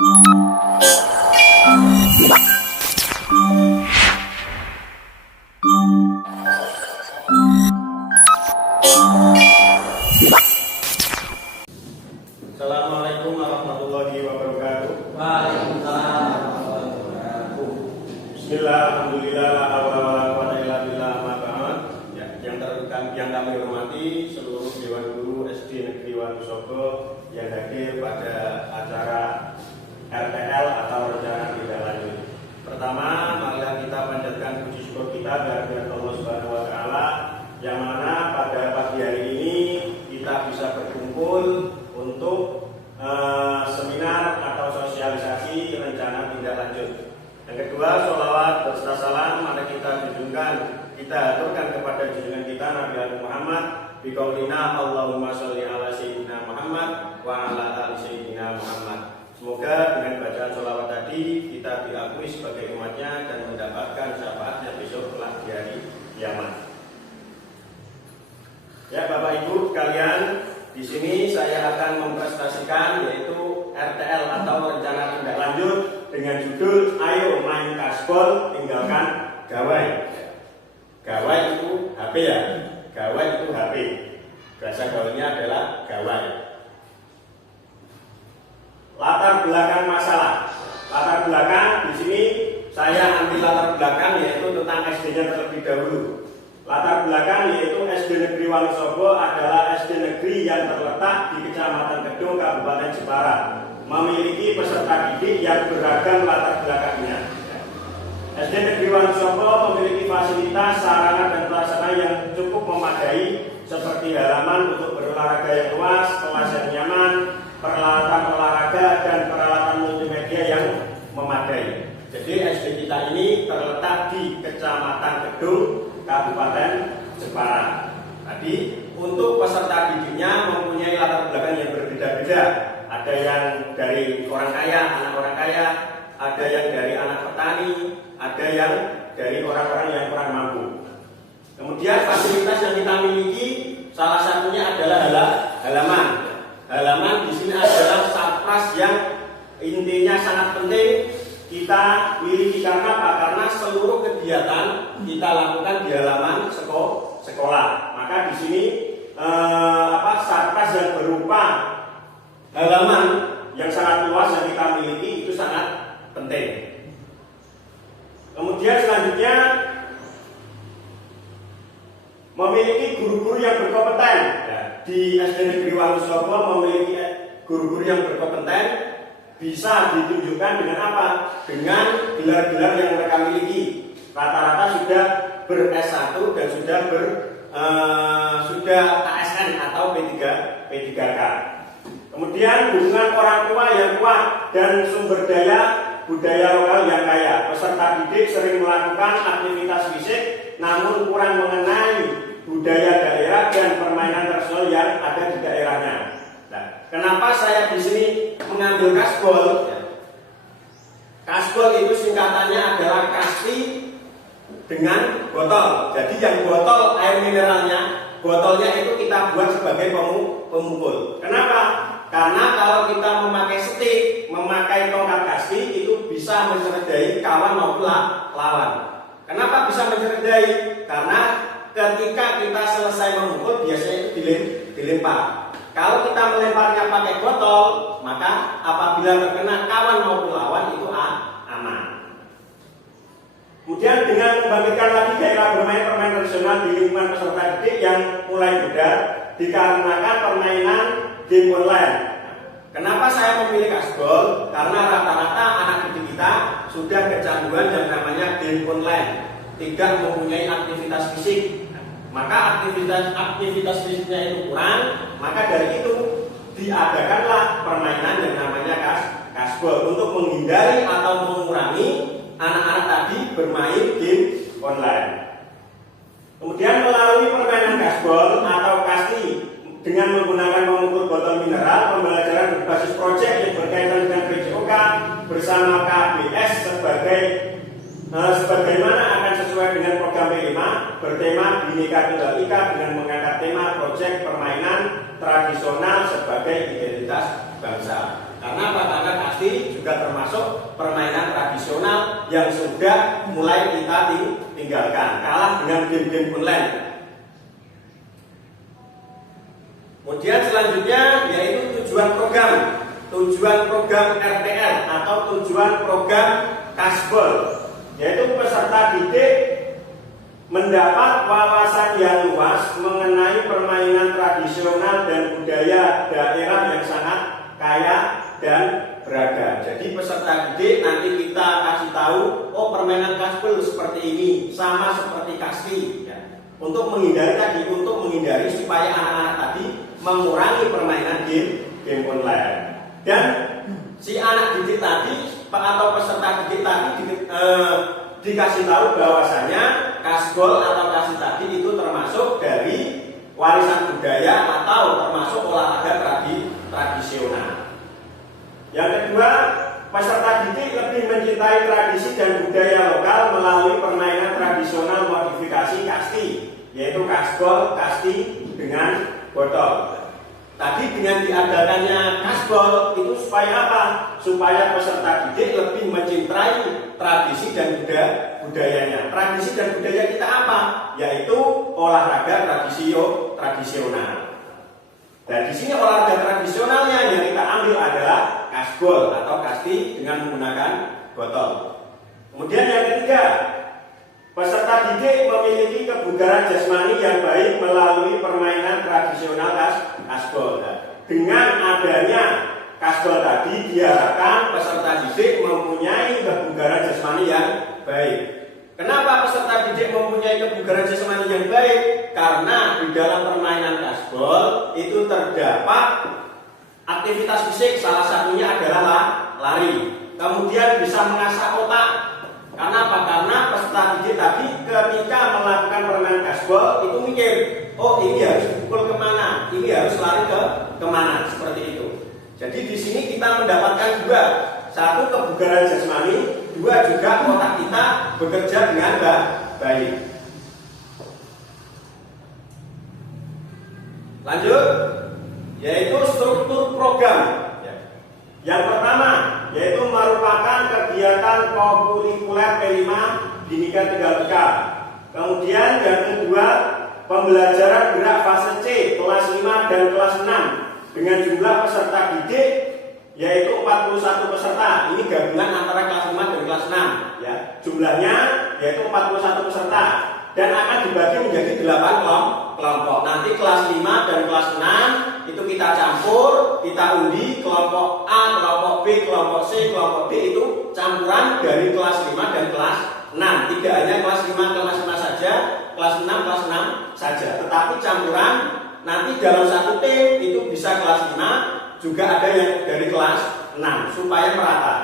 Assalamualaikum warahmatullahi wabarakatuh. Waalaikumsalam warahmatullahi wabarakatuh. Bismillah, alhamdulillah, la haula wala quwwata illa billah, amma ba'd. Yang kami hormati seluruh Dewan Guru SD Negeri Wonosobo yang hadir pada acara RTL atau Rencana Tindak Lanjut. Pertama, marilah kita panjatkan puji syukur kita kehadirat Allah Subhanahu wa taala yang mana pada pagi hari ini kita bisa berkumpul untuk seminar atau sosialisasi rencana tindak lanjut. Yang kedua, sholawat berserta salam mari kita aturkan kepada junjungan kita Nabi Muhammad biqaulina Allahumma sholli ala sayyidina Muhammad wa ala ali sayyidina Muhammad. Semoga dengan bacaan sholawat tadi kita diakui sebagai umatnya dan mendapatkan syafaatnya besok kelak di hari kiamat. Ya Bapak Ibu sekalian, di sini saya akan mempresentasikan yaitu RTL atau Rencana Tindak Lanjut dengan judul Ayo Main Kasbol Tinggalkan Gawai. Gawai itu HP ya, gawai itu HP. Bahasa gaulnya adalah gawai. Latar belakang masalah. Latar belakang di sini saya ambil latar belakang yaitu tentang SD-nya terlebih dahulu. Latar belakang yaitu SD Negeri Wonosobo adalah SD negeri yang terletak di Kecamatan Kedung, Kabupaten Jepara, memiliki peserta didik yang beragam latar belakangnya. SD Negeri Wonosobo memiliki fasilitas, sarana dan prasarana yang cukup memadai seperti halaman untuk berolahraga yang luas, kelas yang nyaman, peralatan olahraga dan peralatan multimedia yang memadai. Jadi SD kita ini terletak di Kecamatan Kedung, Kabupaten Jepara. Tadi untuk peserta didiknya mempunyai latar belakang yang berbeda-beda. Ada yang dari orang kaya, anak orang kaya, ada yang dari anak petani, ada yang dari orang-orang yang kurang mampu. Kemudian fasilitas yang kita miliki salah satunya adalah halaman. Halaman di sini adalah satpas yang intinya sangat penting kita miliki karena apa? Karena seluruh kegiatan kita lakukan di halaman sekolah. Maka di sini satpas yang berupa halaman yang sangat luas yang kita miliki itu sangat penting. Kemudian selanjutnya memiliki guru-guru yang berkompeten. Di SD Negeri Wonosobo memiliki guru-guru yang berkompeten. Bisa ditunjukkan dengan apa? Dengan gelar-gelar yang mereka miliki. Rata-rata sudah ber-S1 dan sudah ASN atau P3K. Kemudian hubungan orang tua yang kuat dan sumber daya budaya lokal yang kaya. Peserta didik sering melakukan aktivitas fisik namun kurang mengenai budaya daerah dan permainan tradisional yang ada di daerahnya. Kenapa saya di sini mengambil kasbol? Kasbol itu singkatannya adalah kasti dengan botol. Jadi yang botol air mineralnya, botolnya itu kita buat sebagai pemukul. Kenapa? Karena kalau kita memakai setik, memakai tongkat kasti itu bisa mencerdai kawan maupun lawan. Kenapa bisa mencerdai? Karena ketika kita selesai memukul biasanya itu dilempar. Kalau kita melemparnya pakai botol, maka apabila terkena kawan maupun lawan itu aman. Kemudian dengan membangkitkan lagi gairah bermain permainan tradisional di lingkungan peserta didik yang mulai pudar dikarenakan permainan game online. Kenapa saya memilih kasbol? Karena rata-rata anak didik kita sudah kecanduan yang namanya game online, tidak mempunyai aktivitas fisik. Maka aktivitas fisiknya itu kurang, maka dari itu diadakanlah permainan yang namanya kasbol untuk menghindari atau mengurangi anak-anak tadi bermain game online. Kemudian melalui permainan kasbol atau kasti dengan menggunakan memukul botol mineral, pembelajaran berbasis proyek yang berkaitan dengan PJOK bersama KBS sebagaimana akan sesuai dengan program P5 bertema Bhinneka Tunggal Ika dengan mengangkat tema proyek permainan tradisional sebagai identitas bangsa. Karena apa? Karena kasti juga termasuk permainan tradisional yang sudah mulai kita tinggalkan, kalah dengan game-game online. Kemudian selanjutnya yaitu tujuan program RTL atau tujuan program Kasbol, yaitu peserta didik mendapat wawasan yang luas mengenai permainan tradisional dan budaya daerah yang sangat kaya dan beragam. Jadi peserta didik nanti kita kasih tahu, oh permainan Kasbol seperti ini, sama seperti kasti, ya. Untuk menghindari supaya anak-anak tadi mengurangi permainan game online. Dan si anak didik tadi atau peserta didik tadi dikasih tahu bahwasanya Kasbol atau kasti tadi itu termasuk dari warisan budaya atau termasuk olahraga tradisional. Yang kedua, peserta didik lebih mencintai tradisi dan budaya lokal melalui permainan tradisional modifikasi kasti, yaitu Kasbol, kasti dengan botol. Tadi dengan diadakannya Kasbol itu supaya apa? Supaya peserta didik lebih mencintai tradisi dan budayanya. Tradisi dan budaya kita apa? Yaitu olahraga tradisional. Dan di sini olahraga tradisionalnya yang kita ambil adalah Kasbol atau kasti dengan menggunakan botol. Kemudian yang ketiga, peserta didik memiliki kebugaran jasmani yang baik melalui permainan tradisional Kasbol. Dengan adanya Kasbol tadi diharapkan peserta didik mempunyai kebugaran jasmani yang baik. Kenapa peserta didik mempunyai kebugaran jasmani yang baik? Karena di dalam permainan Kasbol itu terdapat aktivitas fisik, salah satunya adalah lari. Kemudian bisa mengasah otak. Karena apa? Karena peserta didik tadi ketika melakukan permainan Kasbol itu mikir, oh ini harus pukul kemana, ini harus lari kemana, seperti itu. Jadi di sini kita mendapatkan dua, satu kebugaran jasmani, dua juga otak kita bekerja dengan baik. Lanjut, yaitu struktur program. Yang pertama yaitu merupakan kegiatan kokurikuler P5 Bhinneka Tunggal Ika. Kemudian yang kedua, pembelajaran gerak fase C kelas 5 dan kelas 6 dengan jumlah peserta didik yaitu 41 peserta. Ini gabungan antara kelas 5 dan kelas 6 ya. Jumlahnya yaitu 41 peserta dan akan dibagi menjadi 8 kelompok. Nanti kelas 5 dan kelas 6 itu kita campur, kita undi kelompok A, kelompok B, kelompok C, kelompok D itu campuran dari kelas 5 dan kelas 6. Tidak hanya kelas 5 kelas 5 saja, kelas 6 kelas 6 saja, tetapi campuran nanti dalam satu tim itu bisa kelas 5 juga ada yang dari kelas 6 supaya merata.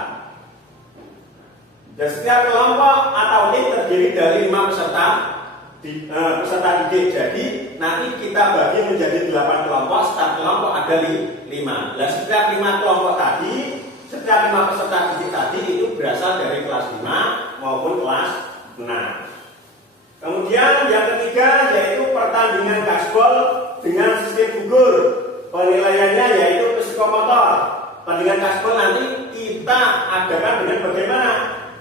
Dan setiap kelompok atau tim terdiri dari 5 peserta didik. Jadi nanti kita bagi menjadi 8 kelompok, setiap kelompok ada 5. Dan setiap 5 kelompok tadi, setiap 5 peserta didik tadi itu berasal dari kelas 5 maupun kelas 6. Kemudian yang ketiga yaitu pertandingan Kasbol dengan sistem gugur. Penilaiannya yaitu psikomotor. Pertandingan Kasbol nanti kita adakan dengan bagaimana?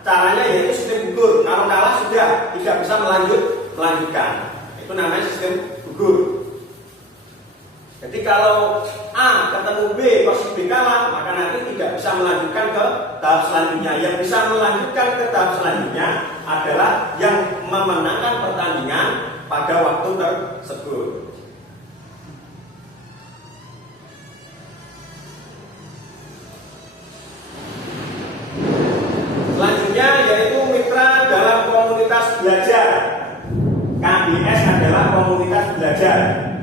Caranya yaitu sistem gugur. Kalau kalah sudah tidak bisa melanjutkan. Itu namanya sistem gugur. Jadi kalau A ketemu B posisi B kalah, maka nanti tidak bisa melanjutkan ke tahap selanjutnya. Yang bisa melanjutkan ke tahap selanjutnya adalah yang memenangkan pertandingan pada waktu tersebut. Selanjutnya yaitu mitra dalam komunitas belajar. KBS adalah komunitas belajar.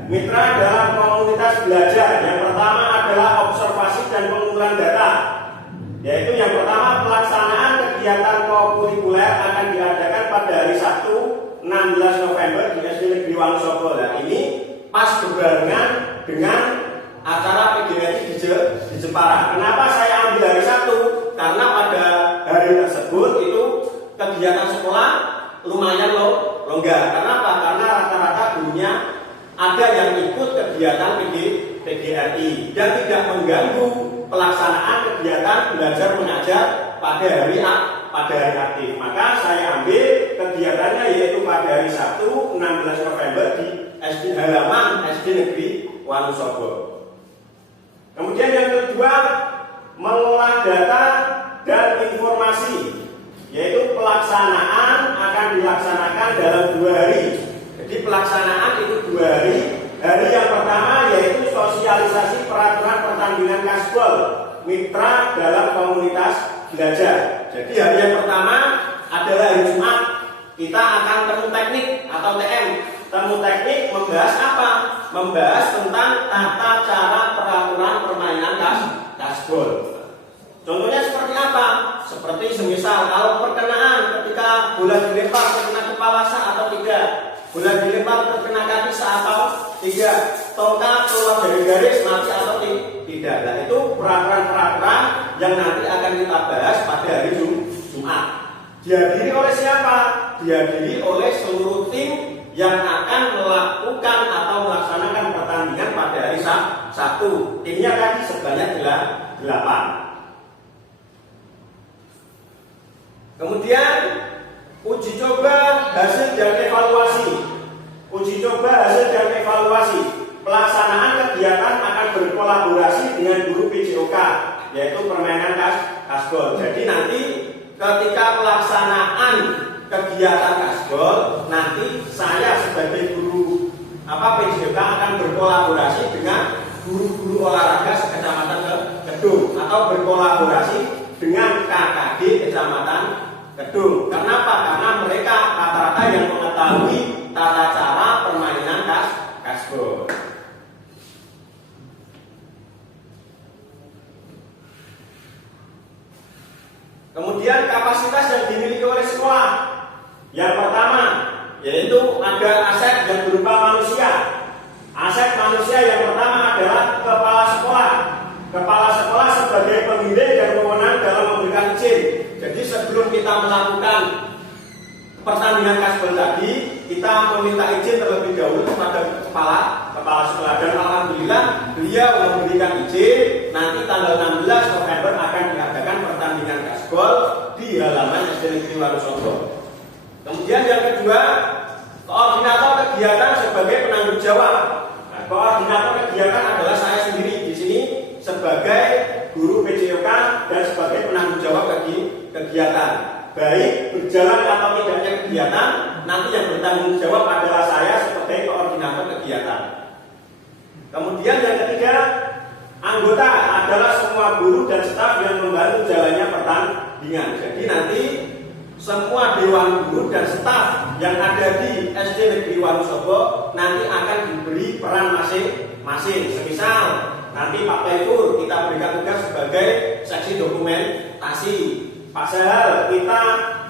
Mitra dalam komunitas belajar yang pertama adalah observasi dan pengumpulan data. Yaitu yang pertama pelaksanaan kegiatan kokurikuler akan diadakan pada hari Sabtu 16 November di SD Negeri Wonosobo. Nah, ini pas berbarengan dengan acara PGRI di Jepara. Kenapa saya ambil hari Sabtu? Karena pada hari tersebut itu kegiatan sekolah lumayan longgar. Karena apa? Karena rata-rata gurunya ada yang ikut kegiatan PGRI dan tidak mengganggu pelaksanaan belajar mengajar pada hari aktif. Maka saya ambil kegiatannya yaitu pada hari Sabtu 16 November di SD halaman SD Negeri Wonosobo. Kemudian yang kedua, mengolah data dan informasi, yaitu pelaksanaan akan dilaksanakan dalam 2 hari. Jadi pelaksanaan itu 2 hari. Hari yang pertama yaitu sosialisasi peraturan pertandingan kasbol mitra dalam komunitas belajar. Jadi hari yang pertama adalah hari Jumat. Kita akan temu teknik atau TM. Temu teknik membahas apa? Membahas tentang tata cara peraturan permainan kasbol. Contohnya seperti apa? Seperti semisal kalau perkenaan ketika bola dilempar terkena kepala sah atau tidak, bola dilempar terkena kaki sah atau tidak, tongkat keluar dari garis mati atau tidak. Nah itu peraturan-peraturan yang nanti akan kita bahas pada hari Jumat. Dihadiri oleh siapa? Dihadiri oleh seluruh tim yang akan melakukan atau melaksanakan pertandingan pada hari Sabtu. Timnya tadi sebanyak 8. Kemudian uji coba hasil dan evaluasi. Uji coba hasil dan evaluasi. Pelaksanaan kegiatan akan berkolaborasi dengan guru PJOK, yaitu permainan kasbol. Jadi nanti ketika pelaksanaan kegiatan kasbol, nanti saya sebagai guru PJOK akan berkolaborasi dengan guru-guru olahraga sekecamatan Kedung atau berkolaborasi dengan KKD Kecamatan Kedung. Kenapa? Karena mereka rata-rata yang mengetahui tata cara permainan kasbol. Kemudian kapasitas yang dimiliki oleh sekolah. Yang pertama yaitu ada aset yang berupa manusia. Aset manusia yang pertama adalah kepala sekolah. Kepala sekolah sebagai pembimbing dan pemenang dalam memberikan izin. Jadi sebelum kita melakukan pertandingan kasbol tadi, kita meminta izin terlebih dahulu kepada kepala sekolah, dan alhamdulillah beliau memberikan izin. Nanti tanggal 16 November akan diadakan pertandingan kasbol di halaman SD Negeri Wonosobo. Kemudian yang kedua, koordinator kegiatan sebagai penanggung jawab. Nah, koordinator kegiatan adalah saya sendiri di sini sebagai guru PJOK dan sebagai penanggung jawab bagi kegiatan. Baik berjalan atau tidaknya kegiatan, nanti yang bertanggung jawab adalah saya sebagai koordinator kegiatan. Kemudian yang ketiga, anggota adalah semua guru dan staf yang membantu jalannya pertandingan. Jadi nanti semua dewan guru dan staf yang ada di SD Negeri Wonosobo nanti akan diberi peran masing-masing. Semisal nanti Pak Pelfur kita berikan tugas sebagai seksi dokumentasi. Pak Sahal kita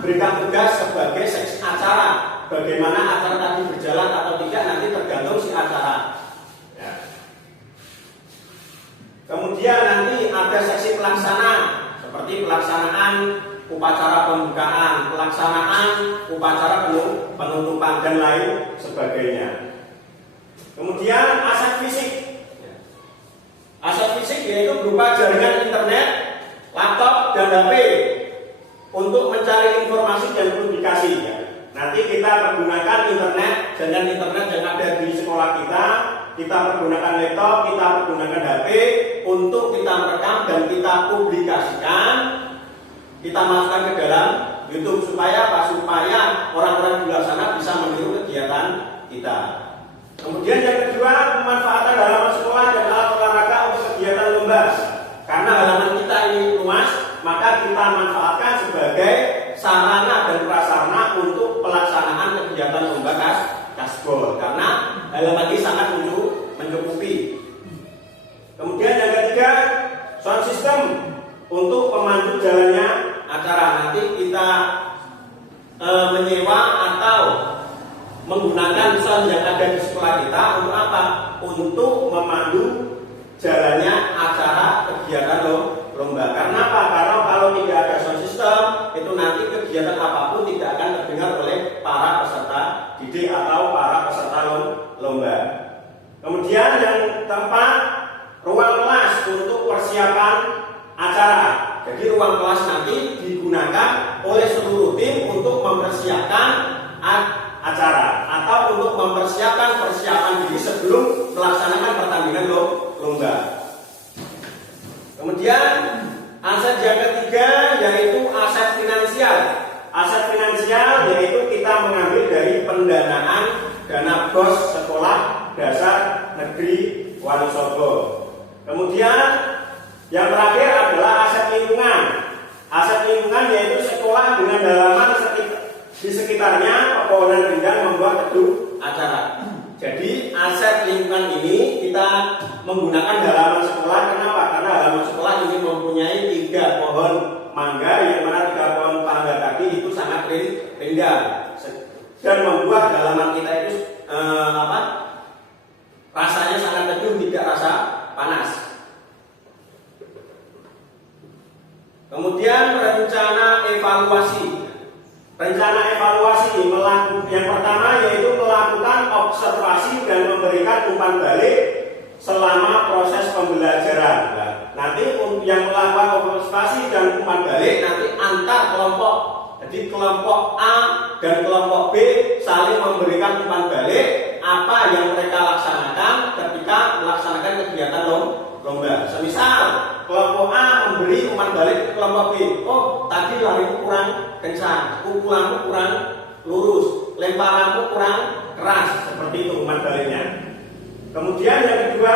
berikan tugas sebagai seksi acara. Bagaimana acara tadi berjalan atau tidak nanti tergantung si acara. Ya. Kemudian nanti ada seksi pelaksana, seperti pelaksanaan upacara pembukaan, pelaksanaan upacara penutupan dan lain sebagainya. Kemudian aset fisik. Aset fisik yaitu berupa jaringan internet, laptop dan HP untuk mencari informasi dan komunikasi. Nanti kita pergunakan internet, jaringan internet yang ada di sekolah kita pergunakan laptop, kita pergunakan HP untuk kita merekam dan kita publikasikan, kita masukkan ke dalam YouTube supaya orang-orang di luar sana bisa meniru kegiatan kita. Kemudian yang kedua, pemanfaatan halaman sekolah dan alat olahraga untuk kegiatan lomba. Karena halaman kita ini luas, maka kita manfaatkan sebagai sarana dan prasarana untuk pelaksanaan kegiatan lomba kasbol. Karena halaman ini sangat mencukupi. Kemudian yang ketiga, sound system untuk pemandu jalannya acara. Nanti kita menyewa atau menggunakan sound yang ada di sekolah kita untuk apa? Untuk memandu jalannya acara kegiatan lomba. Karena apa? Karena kalau tidak ada sound system, itu nanti kegiatan apapun tidak akan terdengar oleh para peserta didik atau para peserta lomba. Kemudian yang keempat, ruang kelas untuk persiapan acara. Jadi ruang kelas nanti digunakan oleh seluruh tim untuk mempersiapkan acara atau untuk mempersiapkan persiapan diri sebelum melaksanakan pertandingan lomba. Kemudian aset yang ketiga yaitu aset finansial. Aset finansial yaitu kita mengambil dari pendanaan dana BOS Sekolah Dasar Negeri Wonosobo. Kemudian yang terakhir adalah aset lingkungan. Aset lingkungan yaitu sekolah dengan halaman di sekitarnya pepohonan rindang membuat teduh acara. Jadi aset lingkungan ini kita menggunakan halaman sekolah. Kenapa? Karena halaman sekolah ini mempunyai 3 pohon mangga, yang mana 3 pohon mangga tadi itu sangat rindang dan membuat halaman kita itu rasanya sangat teduh, tidak rasa panas. Kemudian rencana evaluasi. Rencana evaluasi yang pertama yaitu melakukan observasi dan memberikan umpan balik selama proses pembelajaran. Nah, nanti yang melakukan observasi dan umpan balik nanti antar kelompok. Jadi kelompok A dan kelompok B saling memberikan umpan balik apa yang mereka laksanakan ketika melaksanakan kegiatan lomba. Semisal kelompok A memberi umpan balik ke kelompok B, oh tadi larimu kurang kencang, pukulanmu kurang lurus, lemparanmu kurang keras, seperti itu umpan baliknya. Kemudian yang kedua,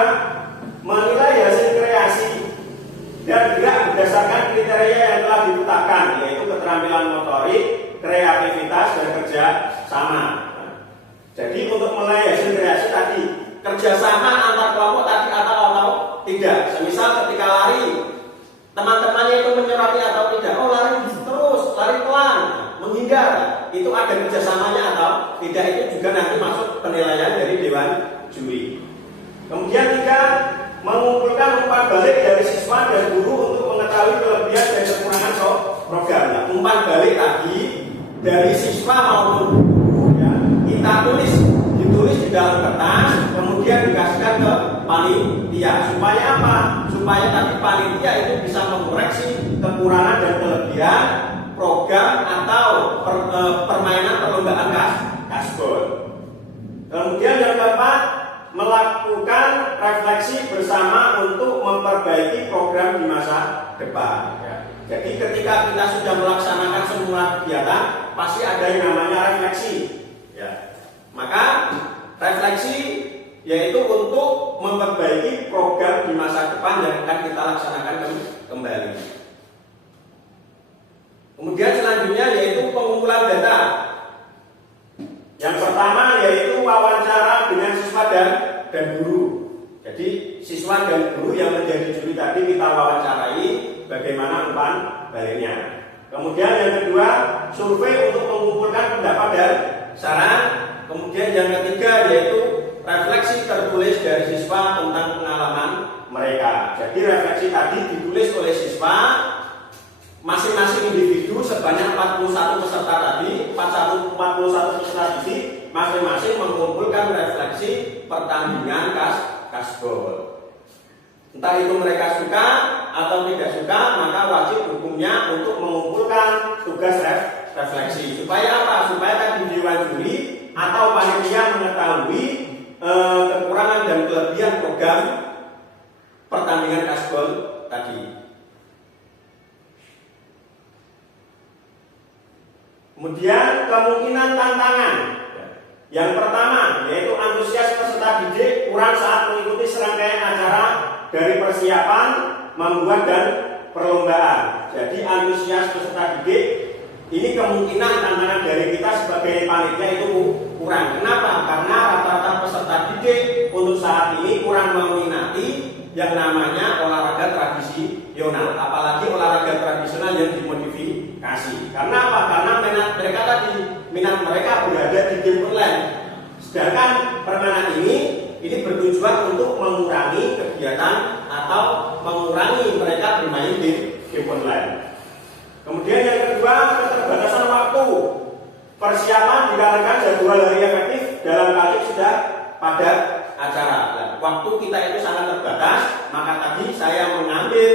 menilai hasil kreasi dan gerak berdasarkan kriteria yang telah ditetapkan, yaitu keterampilan motorik, kreativitas, dan kerja sama. Jadi untuk menilai hasil kreasi tadi, kerjasama antar kelompok tadi atau tidak. Semisal ketika lari, teman-temannya itu menyoroti atau tidak. Oh lari terus, lari pelan, menghindar. Itu ada kerjasamanya atau tidak, itu juga nanti masuk penilaian dari Dewan Juri. Kemudian 3, mengumpulkan umpan balik dari siswa dan guru untuk mengetahui kelebihan dan kekurangan programnya. Umpan balik tadi dari siswa maupun guru ya, kita ditulis di dalam kertas, kemudian dikasihkan ke panitia. Supaya apa? Supaya tadi panitia itu bisa mengoreksi kekurangan dan kelebihan program atau permainan perlombaan kasbon. Kemudian yang keempat, melakukan refleksi bersama untuk memperbaiki program di masa depan. Jadi ketika kita sudah melaksanakan semua kegiatan, pasti ada yang namanya refleksi. Maka refleksi yaitu untuk memperbaiki program di masa depan yang akan kita laksanakan kembali. Kemudian selanjutnya yaitu pengumpulan data. Yang pertama yaitu wawancara dengan siswa dan guru. Jadi siswa dan guru yang menjadi juri tadi kita wawancarai bagaimana umpan baliknya. Kemudian yang kedua, survei untuk mengumpulkan pendapat dan saran. Kemudian yang ketiga yaitu refleksi tertulis dari siswa tentang pengalaman mereka. Jadi refleksi tadi ditulis oleh siswa masing-masing individu sebanyak 41 peserta tadi, 41 peserta tadi masing-masing mengumpulkan refleksi pertandingan kasbon. Entah itu mereka suka atau tidak suka, maka wajib hukumnya untuk mengumpulkan tugas refleksi. Supaya apa? Supaya tadi Dewan Juri atau panitia mengetahui kekurangan dan kelebihan program pertandingan kasbon tadi. Kemudian kemungkinan tantangan. Yang pertama yaitu antusias peserta didik kurang saat mengikuti serangkaian acara dari persiapan, membuat dan perlombaan. Jadi antusias peserta didik ini kemungkinan tantangan dari kita sebagai panitia itu kurang. Kenapa? Karena rata-rata peserta didik untuk saat ini kurang meminati yang namanya olahraga tradisional, apalagi olahraga tradisional yang dimodifikasi. Karena apa? Karena minat mereka berada di game online. Sedangkan permainan ini bertujuan untuk mengurangi kegiatan atau mengurangi mereka bermain di game online. Kemudian yang kedua, keterbatasan waktu. Persiapan dikarenakan jadwal hari efektif dalam kali sudah pada acara. Waktu kita itu sangat terbatas, maka tadi saya mengambil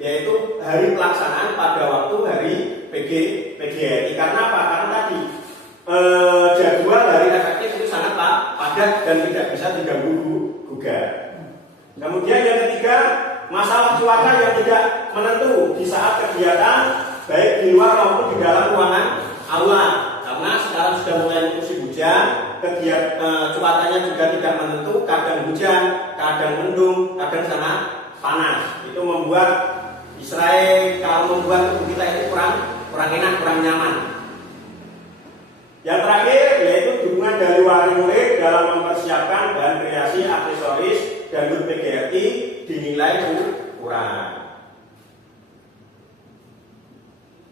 yaitu hari pelaksanaan pada waktu hari PGRI. Karena apa? Karena tadi jadwal hari efektif itu sangat padat dan tidak bisa diganggu gugat. Kemudian yang ketiga, masalah cuaca yang tidak menentu di saat kegiatan baik di luar maupun di dalam ruangan aula. Karena sekarang sudah mulai musim hujan, cuacanya juga tidak menentu, kadang hujan, kadang mendung, kadang sangat panas. Itu membuat Israel kalau membuat tubuh kita itu kurang enak, kurang nyaman. Yang terakhir yaitu dukungan dari wali murid dalam mempersiapkan bahan kreasi, aksesoris, dan PGRI dinilai kurang.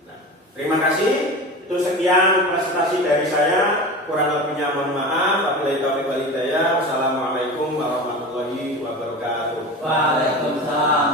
Nah, terima kasih. Itu sekian presentasi dari saya. Kurang lebihnya mohon maaf. Wabillahi taufiq wal hidayah. Wassalamualaikum warahmatullahi wabarakatuh. Waalaikumsalam.